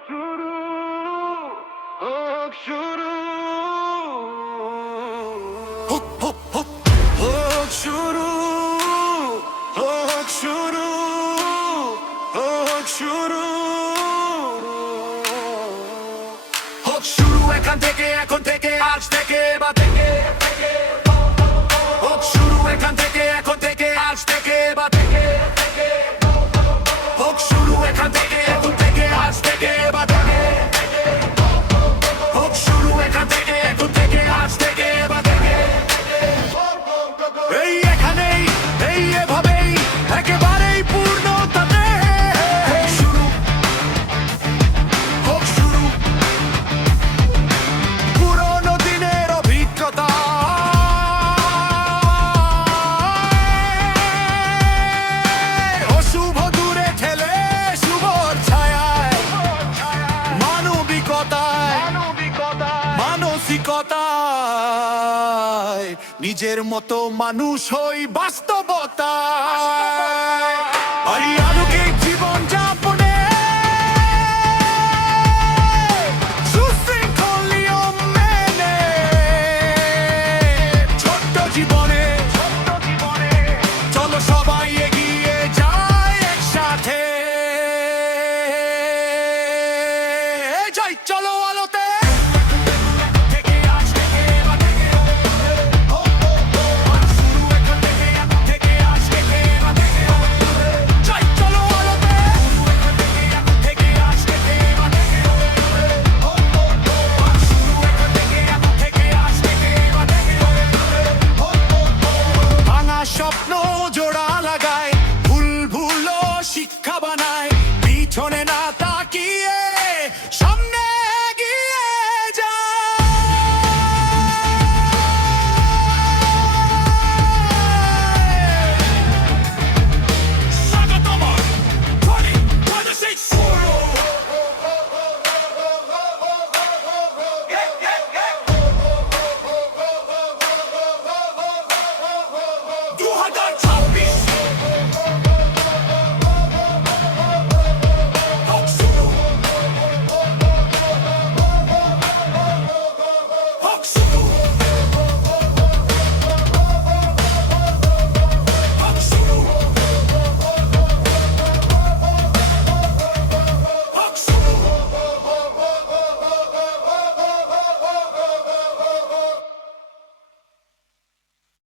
শুরু হোক শুরু হোক শুরু হোক শুরু হোক শুরু হোক শুরু এখান থেকে এখন থেকে আজ থেকে বা থেকে হোক শুরু এখান থেকে এখন থেকে আজ থেকে বা থেকে হোক শুরু এখান থেকে এখন থেকে আজ থেকে বা থেকে হোক শুরু এখান থেকে এখন থেকে আজ থেকে বা থেকে এই এখানেই এই এভাবেই একেবারেই পূর্ণতাতে শুরু হোক শুরু পুরোনো দিনের অভিজ্ঞতা অশুভ দূরে ঠেলে শুভ ছায়ায় মানসিকতায় নিজের মতো মানুষ হই বাস্তবতায় আলৌকিক